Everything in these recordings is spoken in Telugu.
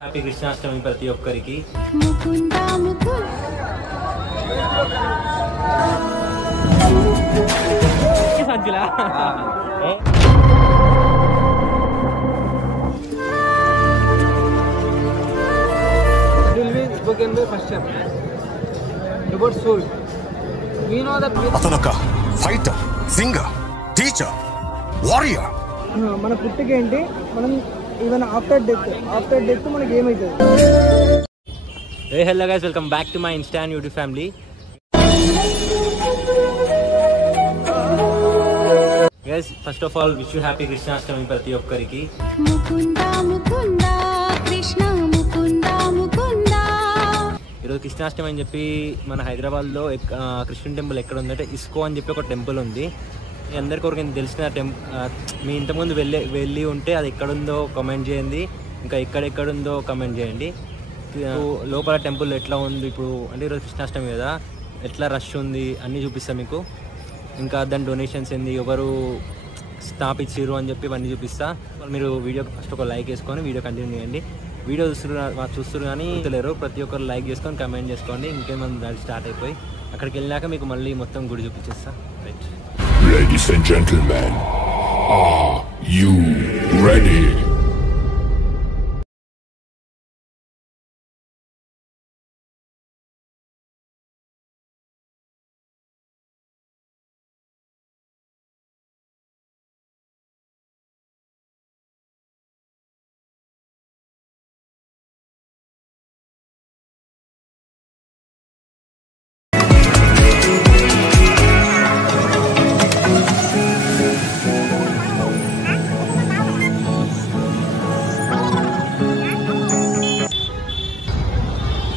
హ్యాపీ కృష్ణాష్టమి ప్రతి ఒక్కరికి. అతనొక ఫైటర్, సింగర్, టీచర్, వారియర్. మన పుట్టిక ఏంటి, మనం ఈవెన్ ఆఫ్టర్ డెత్ మనకి ఏమవుతుంది. Hello guys, welcome back to my Insta and YouTube family. Guys, first of all wish you happy Krishnashtami ప్రతి ఒక్కరికి. ఈరోజు కృష్ణాష్టమి అని చెప్పి మన హైదరాబాద్లో కృష్ణుని టెంపుల్ ఎక్కడ ఉందంటే ఇస్కో అని చెప్పి ఒక టెంపుల్ ఉంది. మీ అందరికీ ఒకరికి తెలిసిన మీ ఇంతకుముందు వెళ్ళి ఉంటే అది ఎక్కడుందో కమెంట్ చేయండి, ఇంకా ఎక్కడెక్కడుందో కమెంట్ చేయండి. లోపల టెంపుల్ ఎట్లా ఉంది ఇప్పుడు అంటే ఈరోజు కృష్ణాష్టమి కదా, ఎట్లా రష్ ఉంది అన్నీ చూపిస్తాను మీకు. ఇంకా దాని డొనేషన్స్ ఏంది, ఎవరు స్థాపించారు అని చెప్పి ఇవన్నీ చూపిస్తా. మీరు వీడియో ఫస్ట్ ఒక లైక్ వేసుకొని వీడియో కంటిన్యూ చేయండి. వీడియో చూస్తున్నారు కానీ తెలియరు, ప్రతి ఒక్కరు లైక్ చేసుకొని కమెంట్ చేసుకోండి. ఇంకేమన్నా స్టార్ట్ అయిపోయి అక్కడికి వెళ్ళాక మీకు మళ్ళీ మొత్తం గుడి చూపించేస్తా. Right. Ladies and gentlemen, are you ready?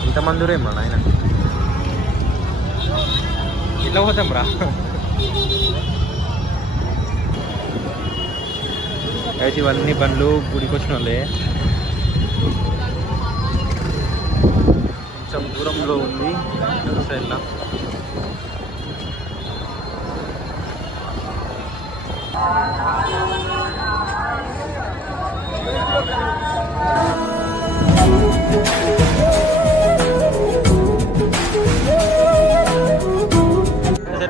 ఇంతమంది రేమా నాయన, ఇట్లా పోతాం రా. అయితే ఇవన్నీ బండ్లు గుడికి వచ్చిన వాళ్ళే. కొంచెం దూరంలో ఉంది సైడ్లో.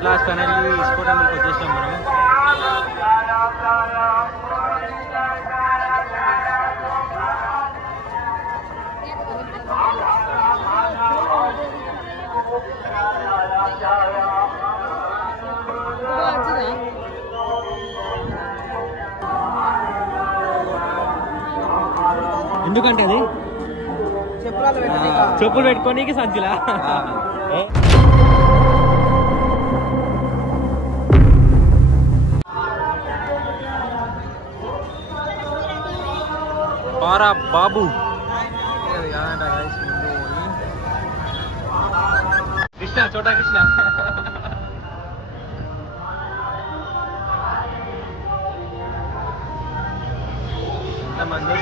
లాస్ట్ ఫైనల్లీ ఇస్కో టెంపుల్కి వచ్చేసినాం మనం. ఎందుకంటే అది చెప్పులు పెట్టుకోనీకి సంచులా. పారా బాబు కృష్ణ, చోటా కృష్ణ. ఎంతమంది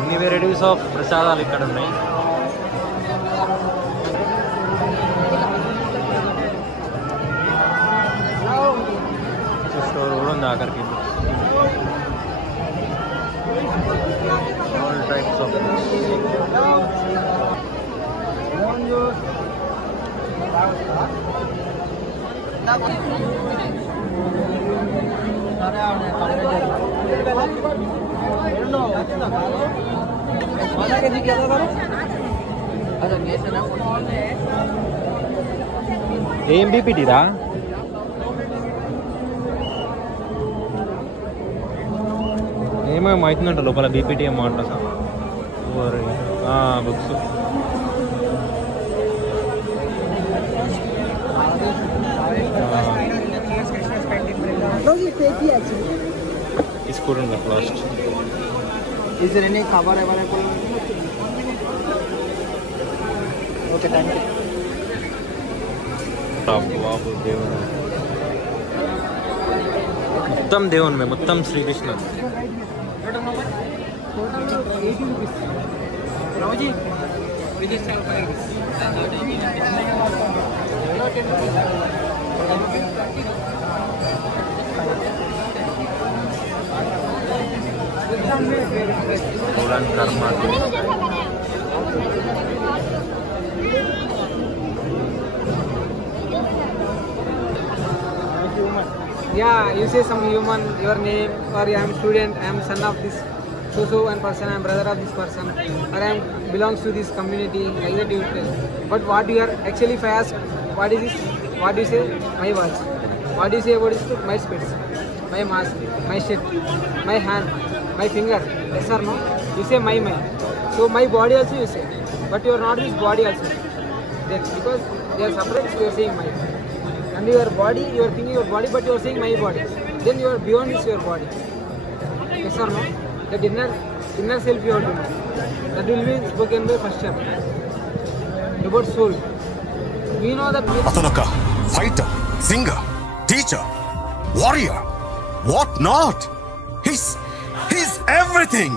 ఇన్ని వెరైటీస్ ఆఫ్ ప్రసాదాలు ఇక్కడ ఉన్నాయి. స్టోర్ కూడా ఉంది ఆఖరికి. ఆల్ టైప్స్ ఆఫ్ ఏం బీపీటీరా? ఏమేమి అవుతుందంట లోపల. బీపీటీ ఏమో అంట సార్. బుక్స్ తీసుకోండి last. Is there any cover available? Okay, thank you. దేవుడు మొత్తం దేవుని మొత్తం శ్రీకృష్ణ. కర్మ Yeah, you say some human, your name, or I am student, I am son of this so and person, I am brother of this person, or I am belongs to this community, like that you tell. But what you are actually, if I ask, what is this? What do you say? My watch. What do you say about this? My specs, my mask, my shirt, my hand, my finger. Yes or no? You say my. So my body also you say, but you are not this body also. Then because they are separate, you are saying my. And your body, you are thinking your body, but you are saying my body. Then you are beyond this your body. Yes or no? The inner self you have to know. That will be spoken by first chapter. About soul. We know that. Atanaka, fighter, singer, teacher, warrior, what not? He's everything.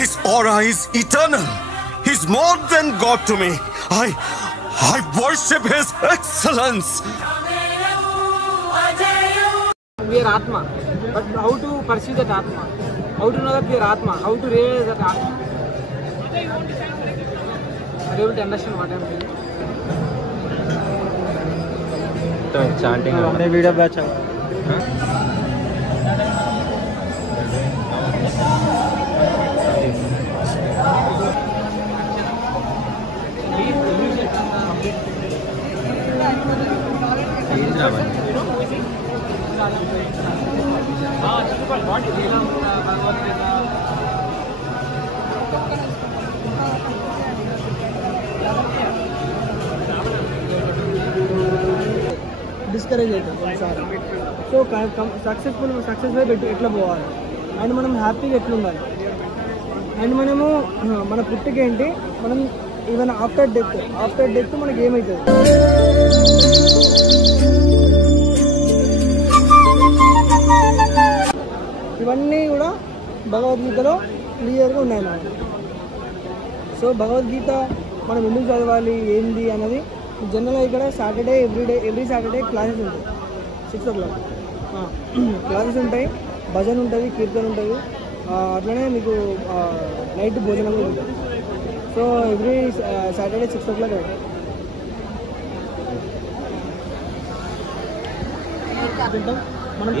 His aura is eternal. He's more than God to me. I worship His excellence. We are Atma, but how to pursue that Atma? How to know that we are Atma? How to realize that Atma? Are you able to understand what I am saying? Chanting video batch discourage అవుతుంది సార్. సో సక్సెస్ వైపు ఎట్లా పోవాలి అండ్ మనం హ్యాపీగా ఎట్లా ఉండాలి అండ్ మనము మన పుట్టుకేంటి, మనం ఈవెన్ ఆఫ్టర్ డెత్ మనకి ఏమవుతుంది. ఇవన్నీ కూడా భగవద్గీతలో క్లియర్గా ఉన్నాయి అన్నమాట. సో భగవద్గీత మనం ఎందుకు చదవాలి ఏంది అన్నది జనరల్గా ఇక్కడ ఎవ్రీ సాటర్డే క్లాసెస్ ఉంటాయి. 6 o'clock క్లాసెస్ ఉంటాయి, భజన ఉంటుంది, కీర్తన ఉంటుంది, అట్లనే మీకు నైట్ భోజనం కూడా ఉంటుంది. సో ఎవ్రీ సాటర్డే 6 o'clock తింటాం మనం.